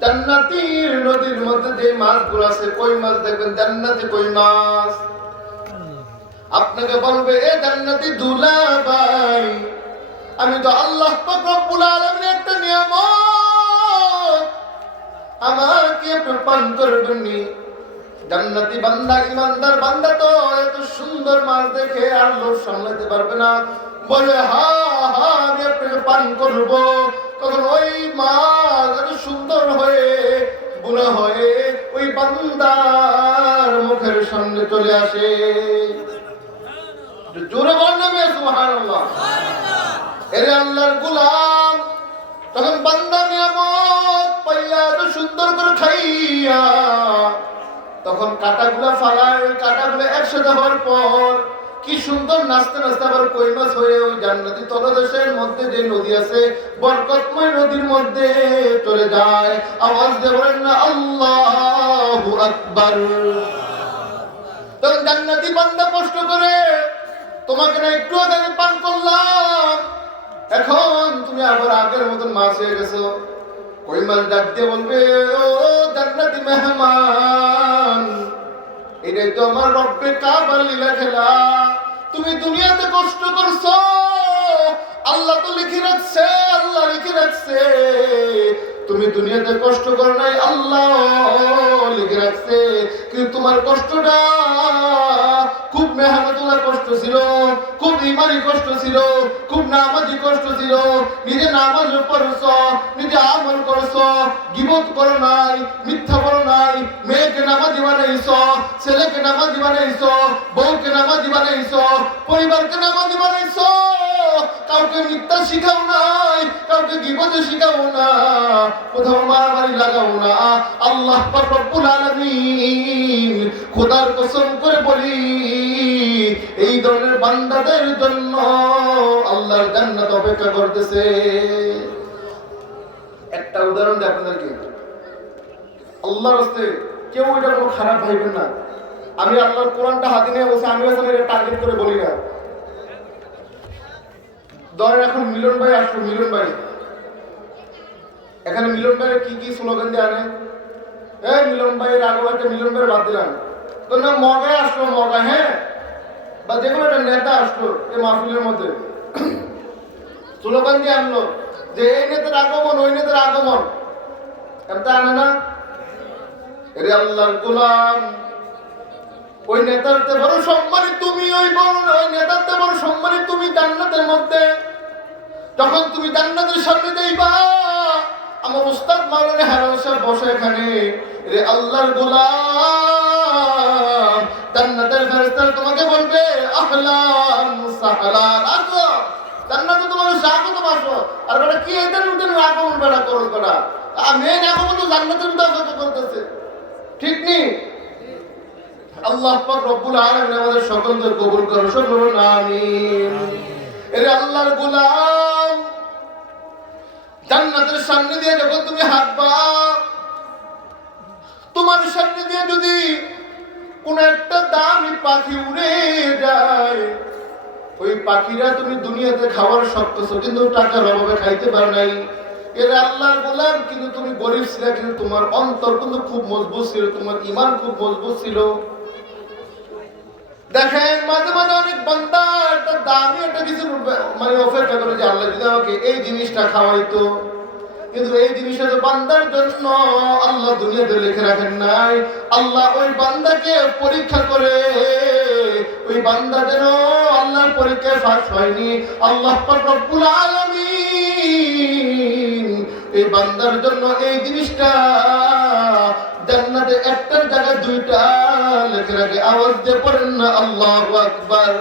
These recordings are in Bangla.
জান্নাতের নদীর মধ্যে যে মাছগুলো আছে, কই মাছ দেখবেন জান্নাতি কই মাছ। আপনাকে বলবে এ জান্নাতি দুলাভাই, আমি তো আল্লাহ পাক রব্বুল আলামিনের একটা নিয়ামত, আমাকে আপনি পান করবেন। জান্নাতি বান্দা, ইমানদার বান্দা তো এত সুন্দর মাছ দেখে আর লোভ সামলাতে পারবে না, বলে হা হা আমি আপনাকে পান করব। তখন ওই মাছ এত সুন্দর হয়ে বুনা হয়ে ওই বান্দার মুখের সামনে চলে আসে। জোরে বলেন না সুবহানাল্লাহ। এরে আল্লাহর গোলাম, তখন বান্দা নিয়ামত পাইয়া এত সুন্দর করে খাইয়া তখন কাঁটাগুলা ফালায়, ওই কাঁটাগুলো একসাথে হওয়ার পর কি সুন্দর নাচতে নাচতে আবার কই মাছ হয়ে ওই জান্নাতি তলদেশের মধ্যে যে নদী আছে, বরকতময় নদীর মধ্যে চলে যায়। আওয়াজ দিয়ে বলেন না আল্লাহু আকবার। তখন জান্নাতি বান্দা কষ্ট করে, তোমাকে না একটু আগে আমি পান করলাম, এখন তুমি আবার আগের মতন মাছ হয়ে গেছো। কই মাছ ডাক দিয়ে বলবে, ও জান্নাতি মেহমান, এটাই তো আমার রব্বে কাবার লীলা খেলা। তুমি দুনিয়াতে কষ্ট করছো, আল্লাহ তো লিখে রাখছে, আল্লাহ লিখে রাখছে। তুমি দুনিয়াতে কষ্ট করো নাই, আল্লাহ লিখে রাখছে। কিন্তু তোমার কষ্টটা খুব মেহনতুল্লাহ কষ্ট ছিল, খুব ইমানি কষ্ট ছিল, খুব নামাজি কষ্ট ছিল। নিজে নামাজ পড়ছ, নিজে আমল করছ, গীবত করো নাই, মিথ্যা বলো নাই, মেয়েকে নামাজি বানাইছ, ছেলেকে নামাজি বানাইছ, বউকে নামাজি বানাইছ, পরিবারকে নামাজি বানাইছ। কাউকে মিথ্যা শিখাও নাই, কাউকে গীবতে শিখাও না, কোথাও মারামারি লাগাও না। আল্লাহ পাক রব্বুল আলামিন খোদার কসম করে বলি, এই ধরনের বান্দাদের জন্য আল্লাহর জান্নাত অপেক্ষা করতেছে। একটা উদাহরণ দিই আপনাদেরকে, আল্লাহর রাস্তে কেউ এটা কোনো খারাপ ভাইবেন না। আমি আল্লাহর কোরআনটা হাতে নিয়ে বসে আমি আসলে এটা টার্গেট করে বলি না। ধরেন এখন মিলন ভাই আসলো, মিলন ভাই এখানে মিলন ভাইয়ের কি কি স্লোগান দিয়ে আনে, এই মিলন ভাইয়ের আগে একটা মিলন ভাইয়ের বাদ দিলাম, তো না মগায় আসলো, মগা, হ্যাঁ, বা যে কোনো একটা নেতা আসলো এই মাহফিলের মধ্যে, স্লোগান দিয়ে আনলো যে এই নেতার আগমন, ওই নেতার আগমন, এটা আনে না? এরে আল্লাহর গোলাম, ওই নেতারতে বড় সম্মানিত তুমি, ওই নেতারতে বড় সম্মানিত তুমি জান্নাতের মধ্যে। যখন তুমি জান্নাতের সামনে যাইবা, আমার উস্তাদ মাওলানা হারাম সাহেব বসে এখানে, রে আল্লাহর গোলাম, জান্নাতের ফেরেশতারা তোমাকে বলবে আহলান সাহলান, আসো জান্নাতে, তোমার স্বাগতম, আসো। আর বেটা কি এদের মধ্যে আগমন বেড়া করল বেড়া, মেন আগমন তো জান্নাতের মধ্যে অপেক্ষা করতেছে, ঠিক নেই? আল্লাহ পাক রব্বুল আলামিন আমাদের সকলকে কবুল করুন, সকল বলুন আমিন। এরে আল্লাহর গোলাম, জান্নাতের সামনে দিয়ে যখন তুমি হাঁটবা, তোমার সামনে দিয়ে যদি কোন একটা দামি পাখি উড়ে যায়, ওই পাখিরা তুমি দুনিয়াতে খাওয়ার শক্তছো, কিন্তু টাকার অভাবে খাইতে পারো নাই। এর আল্লাহর গোলাম, কিন্তু তুমি গরিব ছিলে, কিন্তু তোমার অন্তর কিন্তু খুব মজবুত ছিল, তোমার ঈমান খুব মজবুত ছিল। দেখেন মাঝে মাঝে অনেক বান্দা একটা দামি একটা কিছু মানে অপেক্ষা করে যে আল্লাহ যদি আমাকে এই জিনিসটা খাওয়াইতো, কিন্তু এই জিনিসটা তো বান্দার জন্য আল্লাহ দুনিয়াতে লিখে রাখেন নাই। আল্লাহ ওই বান্দাকে পরীক্ষা করে, ওই বান্দা যেন আল্লাহর পরীক্ষায় ফাঁস হয়নি, আল্লাহ পাক রব্বুল আলামিন এই বান্দার জন্য এই জিনিসটা জান্নাতে একটার জায়গায় দুইটা লিখে রাখে। আওয়াজ দিয়ে পড়েন না আল্লাহু আকবার।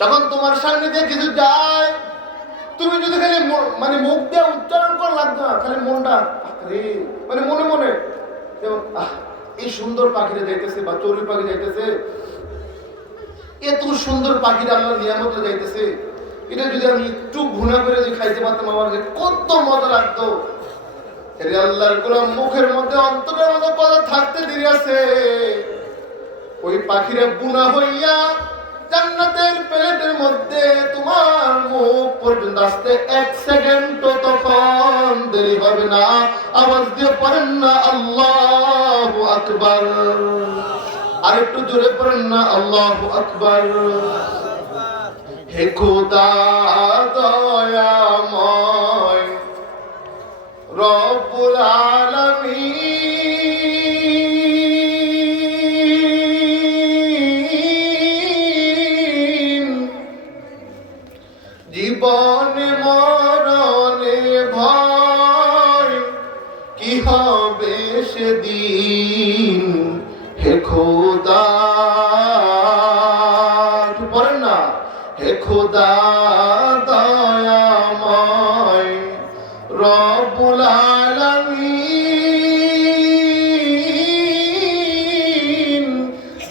যখন তোমার সামনে দিয়ে কিছু যায়, তুমি যদি খালি মানে মুখ দিয়ে উচ্চারণ করা লাগবে না, খালি মনটা মানে মনে মনে এই সুন্দর পাখিরা যাইতেছে, বা চড়ুই পাখি যাইতেছে, এত সুন্দর পাখিরা আল্লাহর নিয়ামতে যাইতেছে, এটা যদি আমি একটু ঘুণা করে যদি খাইতে পারতাম, আমার কত মজা লাগতো। আল্লাহর গোলাম, মুখের মধ্যে অন্তরের মধ্যে কথা থাকতে দেরি আছে, ওই পাখিরা বুনা হইয়া জান্নাতের প্লেটের মধ্যে তোমার মুখ পর্যন্ত আসতে 1 সেকেন্ড তখন দেরি দেরি হবে না। আওয়াজ দিয়ে পড়েন না আল্লাহু আকবার। আর একটু জোরে পড়েন না আল্লাহু আকবার। হে খোদা দয়াময় রব্বুল আলামিন, জীবনে মরণে ভয় কি হবে সেদিন। হে খোদা, পড়েন না, হে খোদা দয়াময় রব্বুল আলামিন,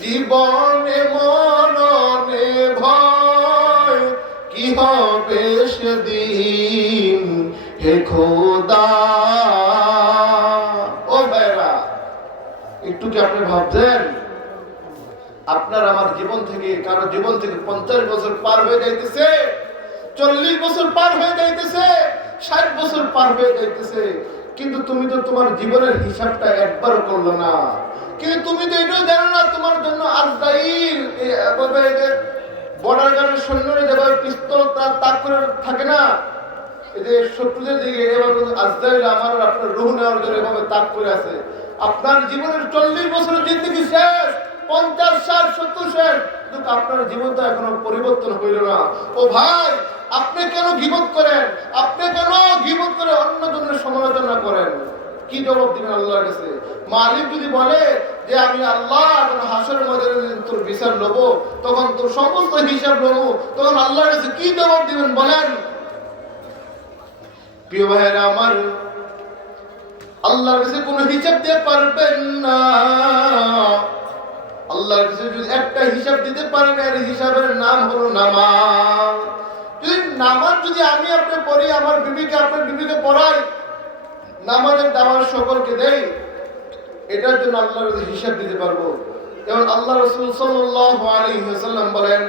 জীবনে মরণে ভয় কি হবে সেদিন। হে খোদা। ও ভাইরা, একটু কি আপনি ভাবছেন আপনার আমার জীবন থেকে, কারো জীবন থেকে 50 বছর পার হয়ে যাইতেছে, 40 বছর পার হয়ে যাইতেছে, 60 বছর পার হয়ে যাইতেছে, কিন্তু তুমি তো তোমার জীবনের হিসাবটা একবারও করলো না। কিন্তু তুমি তো এটাও জানো না তোমার জন্য আজরাইল এভাবে বর্ডার গার্ডের সৈন্যরা যেভাবে পিস্তল তাক করে থাকে না, এই যে শত্রুদের দিকে এভাবে আজরাইল আমার আপনার রূহ নেওয়ার জন্য এভাবে তাক করে আছে। আপনার জীবনের 40 বছরের জিন্দেগি শেষ, 50, 60, 70 শেষ, কিন্তু আপনার জীবনটা এখনো পরিবর্তন হইল না। ও ভাই, আপনি কেন গীবত করেন? আপনি কেন গীবত করে অন্য জনের সমালোচনা করেন? কি জবাব দিবেন আল্লাহর কাছে? মালিক যদি বলে যে আমি আল্লাহ হাসরের ময়দানে তোর বিচার নেব, তখন তোর সমস্ত হিসাব নেব, তখন আল্লাহর কাছে কি জবাব দিবেন বলেন? প্রিয় ভাইয়েরা আমার, আল্লাহর কাছে কোনো হিসাব দিতে পারবেন না। আল্লাহর কাছে যদি একটা হিসাব দিতে পারেন, এর হিসাবের নাম হলো নামাজ। যদি নামাজ যদি আমি আপনি পড়ি, আমার বিবিকে আপনার বিবিকে পড়াই, নামাজের দাওয়াত সকলকে দেই, এটার জন্য আল্লাহর কাছে হিসাব দিতে পারবো। যেমন আল্লাহ রাসূল সাল্লাল্লাহু আলাইহি ওয়াসাল্লাম বলেন,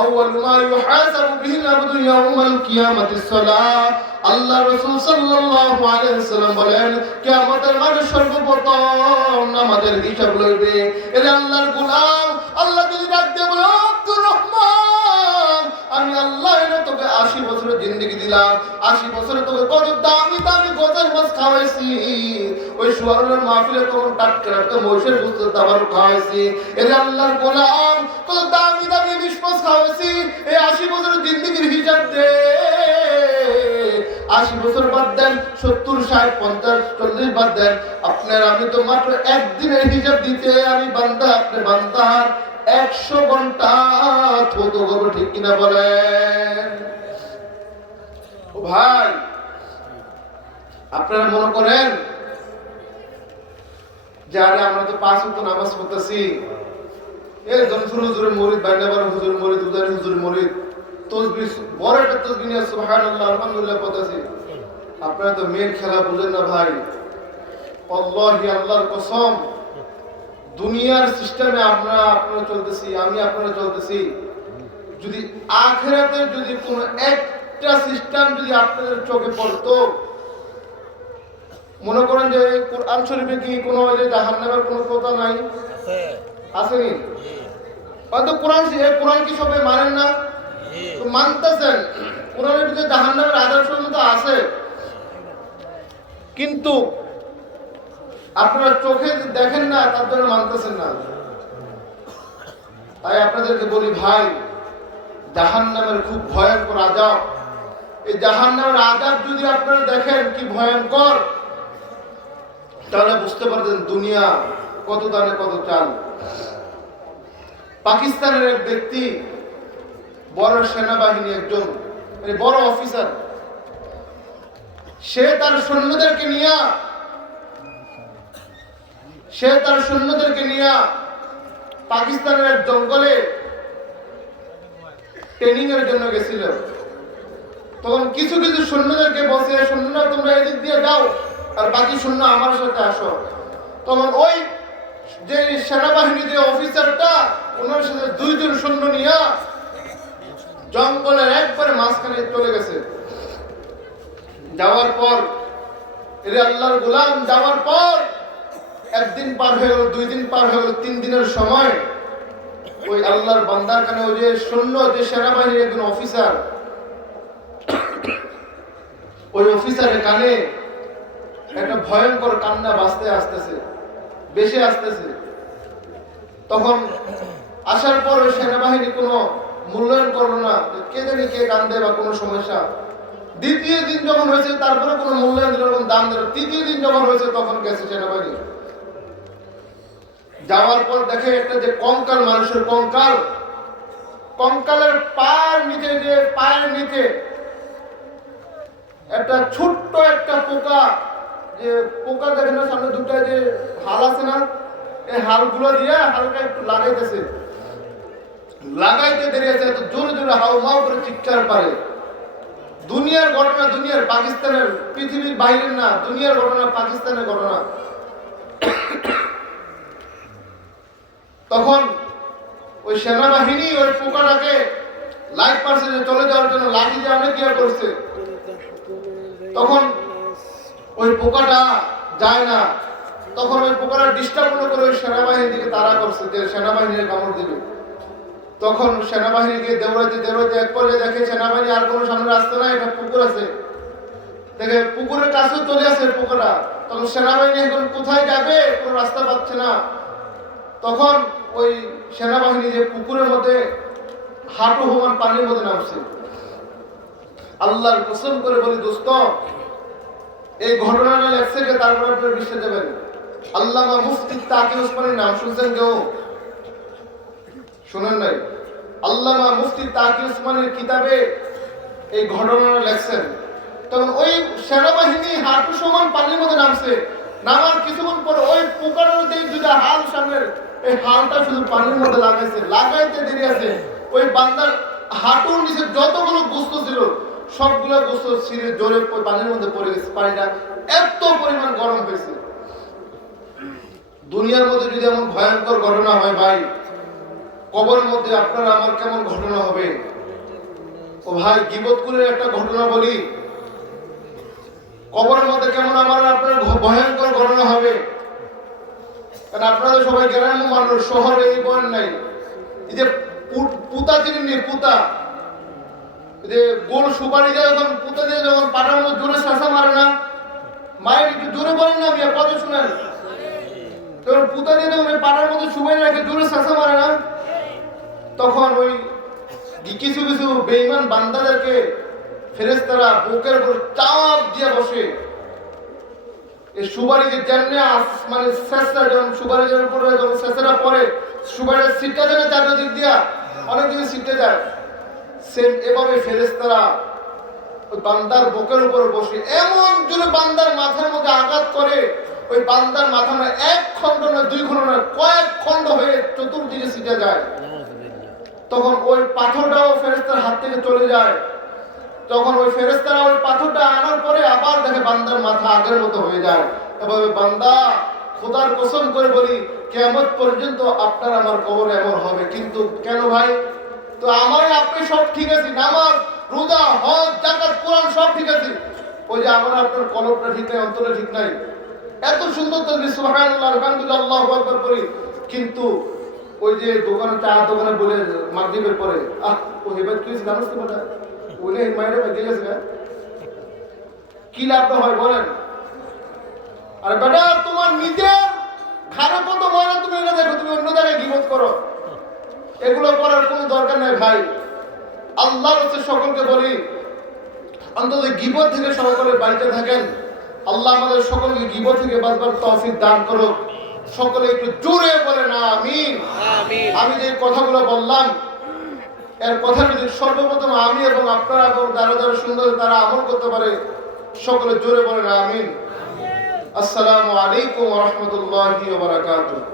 আউয়াল মা ইউহাসাবু বিহিল আবদু ইয়াউমাল কিয়ামাতিস সালাহ। আল্লাহ রাসূল সাল্লাল্লাহু আলাইহি ওয়াসাল্লাম বলেন, কিয়ামতের মাঠে সর্বপ্রথম নামাজের হিসাব লইবে। এর আল্লাহর গোলাম আল্লাহ যদি ডাক দিয়ে বলে, আব্দুর রহমান, আমি আল্লাহ এনে তোকে 80 বছরের জিন্দেগি দিলাম, 80 বছরে তোকে কত দামি দামি গজার মাছ খাওয়াইছি, ওই সুয়ারের মাহফিলে তখন টাটকা টাটকা মহিষের গোশত তাবার খাওয়াইছি। এর আল্লাহর গোলাম কত দামি দামি ইলিশ মাছ খাওয়াইছি, এই 80 বছরের জিন্দেগির হিসাব দে। 80 বছর বাদ দেন, 70, 60, 50, 40 বাদ দেন, আপনার আমি তো মাত্র একদিনের হিসাব দিতে আমি বান্দা, আপনি বান্দার 100 ঘন্টা থোত করবো, ঠিক কিনা বলেন? ও ভাই, আপনারা মনে করেন যে আরে আমরা তো 5 ওয়াক্ত নামাজ পড়তেছি, এই জনসুর হুজুরের মুরিদ, বাইনাবার হুজুরের মুরিদ, উদারি হুজুরের মুরিদ, তসবিহ বড় একটা তসবিহ নিয়ে সুবহানাল্লাহ আলহামদুলিল্লাহ পড়তেছি। আপনারা তো মেয়ের খেলা বুঝেন না ভাই। আল্লাহি, আল্লাহর কসম, দুনিয়ার সিস্টেমে আপনারা চলতেছি, আমি আপনারা চলতেছি। যদি আখিরাতের যদি কোনো একটা সিস্টেম যদি আপনাদের চোখে পড়তো, মনে করেন যে কোরআন শরীফে কি কোনো জাহান্নামের কোনো কথা নাই? আসেনি? হয়তো কোরআন কি সবাই মানেন না? তো মানতেছেন, কোরআনের ভিতরে জাহান্নামের আদর্শ তো আছে, কিন্তু আপনারা চোখে দেখেন না, তার জন্য মানতেছেন না। তাই আপনাদেরকে বলি ভাই, জাহান্নামের খুব ভয়ঙ্কর আযাব। এই জাহান্নামের আযাব যদি আপনারা দেখেন কি ভয়ঙ্কর, তাহলে বুঝতে পারবেন দুনিয়া কত দানে কত চাল। পাকিস্তানের এক ব্যক্তি, বড় সেনাবাহিনী একজন, মানে বড় অফিসার, সে তার সৈন্যদেরকে নিয়ে পাকিস্তানের এক জঙ্গলে ট্রেনিং এর জন্য গেছিল। তখন কিছু কিছু সৈন্যদেরকে বসে, সৈন্যরা তোমরা এদিক দিয়ে যাও, আর বাকি সৈন্য আমার সাথে আসো। তখন ওই যে সেনাবাহিনী যে অফিসারটা, ওনার সাথে 2 জন সৈন্য নিয়ে জঙ্গলের একবারে মাঝখানে চলে গেছে। যাওয়ার পর এর আল্লাহর গোলাম যাওয়ার পর একদিন পার হয়ে গেল, 2 দিন পার হয়ে গেল, 3 দিনের সময় ওই আল্লাহর বান্দার কানে ওই যে সৈন্য, যে সেনাবাহিনীর একজন অফিসার, ওই অফিসারের কানে একটা ভয়ঙ্কর কান্না বেশি আসতেছে। তখন আসার পর ওই সেনাবাহিনী কোনো মূল্যায়ন করলো না, কে জানি কে কান্দে বা কোনো সমস্যা। 2য় দিন যখন হয়েছে তারপরে কোনো মূল্যায়ন দিল, কোনো দাম দিল। 3য় দিন যখন হয়েছে তখন গেছে সেনাবাহিনী। যাওয়ার পর দেখে একটা যে কঙ্কাল, মানুষের কঙ্কালের পায়ের নিচে একটা ছোট্ট একটা পোকা, যে পোকা দেখে না সামনে দুটো যে হাল আছে না, এই হালগুলো দিয়ে হালকা একটু লাগাইতে দেরি আছে, এত জোরে জোরে হাউমাউ করে চিৎকার পারে। দুনিয়ার ঘটনা, দুনিয়ার পাকিস্তানের, পৃথিবীর বাইরের না, দুনিয়ার ঘটনা, পাকিস্তানের ঘটনা। তখন ওই সেনাবাহিনী ওই পোকাটাকে লাইট পার্সে চলে যাওয়ার জন্য লাঠি দিয়ে অনেক ইয়ে করছে। তখন ওই পোকাটা যায় না। তখন ওই পোকাটা ডিস্টার্ব করে ওই সেনাবাহিনীর দিকে তাড়া করছে যে সেনাবাহিনীর কামড় দিবে। তখন সেনাবাহিনীকে দৌড়াইতে এক পর্যায়ে দেখে সেনাবাহিনী আর কোনো সামনে রাস্তা নাই, একটা পুকুর আছে, দেখে পুকুরের কাছেও চলে আসে পোকাটা। তখন সেনাবাহিনী এখন কোথায় যাবে, কোনো রাস্তা পাচ্ছে না। তখন ওই সেনাবাহিনী যে পুকুরের মধ্যে হাঁটু সমান পানির মধ্যে নামছে। আল্লাহর কসম করে বলি দোস্ত, এই ঘটনাটা লেখছে যে তারপরে আপনারা বিশ্বাস দেবেন। আল্লামা মুফতি তাকি উসমানীর নাম শুনছেন কেউ? শুনেন নাই? আল্লামা মুফতি তাকি উসমানীর কিতাবে এই ঘটনাটা লেখছেন। তখন ওই সেনাবাহিনী হাঁটু সমান পানির মধ্যে নামছে। নামার কিছুক্ষণ পর ওই পোকাটার যে দুটা হাল সামনের, এই হালটা শুধু পানির মধ্যে লাগাইতে দেরি আছে। ওই বান্দার হাঁটুর নিচে যতগুলো বস্তু ছিল সবগুলো বস্তু ছিঁড়ে জোরে পানির মধ্যে পড়ে গেছে। পানিটা এত পরিমাণ গরম হয়েছে। দুনিয়ার মধ্যে যদি এমন ভয়ঙ্কর ঘটনা হয় ভাই, কবরের মধ্যে আপনার আমার কেমন ঘটনা হবে? ও ভাই, গীবতপুরের একটা ঘটনা বলি, কবরের মধ্যে কেমন আমার আপনার ভয়ঙ্কর ঘটনা হবে। কারণ আপনারা সবাই গ্রাম্য মানুষ, শহরে এই বয়ান নাই। এই যে পুতা চিনি, পুতা, যে গোল সুপারি দিয়ে যখন পুতা দিয়ে যখন পাটার মধ্যে জোরে শাসা মারে না, মায়ের একটু জোরে বলেন না, মিয়া কত শুনেন? তখন পুতা দিয়ে যখন পাটার মধ্যে সুপারি রাখে জোরে শাসা মারে না, তখন ওই কিছু বেঈমান বান্দাদেরকে ফেরেশতারা বুকের উপর চাপ দিয়ে বসে। এই সুপারি যে যেমনি মানে শেষটা যখন সুপারির উপরে যখন শেষটা পরে, সুপারির সিটটা যেন চারদিক দিয়া অনেক দিকে সিটে যায়, সেম এভাবে ফেরেশতারা ওই বান্দার বুকের উপর বসে এমন জোরে বান্দার মাথার মধ্যে আঘাত করে, ওই বান্দার মাথা না 1 খণ্ড না 2 খণ্ড না, কয়েক খণ্ড হয়ে চতুর্দিকে সিটে যায়। তখন ওই পাথরটাও ফেরেশতার হাত থেকে চলে যায়। তখন ওই ফেরেশতারা ওই পাথরটা আনার পরে আবার দেখে বান্দার মাথা আগের মতো হয়ে যায়। এভাবে বান্দা, খোদার কসম করে বলি, কিয়ামত পর্যন্ত আপনার আমার কবর এমন হবে। কিন্তু কেন ভাই? তো আমার আপনি সব ঠিক আছে, নামাজ, রোজা, হজ, যাকাত, কোরআন সব ঠিক আছে, ওই যে আমার আপনার কলবটা ঠিক নাই, অন্তরটা ঠিক নাই। এত সুন্দর তাকবীর সুবহানাল্লাহ, আলহামদুলিল্লাহ, আল্লাহু আকবার করি, কিন্তু ওই যে চা দোকানে বলে মাগরিবের পরে ও হেবাত কি জানোস তো বেটা, ওলে মাইরে বেগে গেছে না, কি লাভ হয় বলেন? আর বেটা তোমার নিজের ঘরে কত ময়লা, তুমি এটা দেখো, তুমি অন্য জায়গায় গীবত করো। এগুলো করার কোনো দরকার নেই ভাই। আল্লাহর কাছে সকলকে বলি, অন্তত গীবত থেকে সকলে বাঁচতে থাকেন। আল্লাহ আমাদের সকলকে গীবত থেকে বাঁচবার তৌফিক দান করুক। সকলে একটু জোরে বলেন আমিন। আমি যে কথাগুলো বললাম, এর কথা যদি সর্বপ্রথম আমি এবং আপনারা এবং যারা যারা সুন্দর তারা আমল করতে পারে, সকলে জোরে বলেন আমিন। আসসালামু আলাইকুম ওয়া রাহমাতুল্লাহি ওয়া বারাকাতুহু।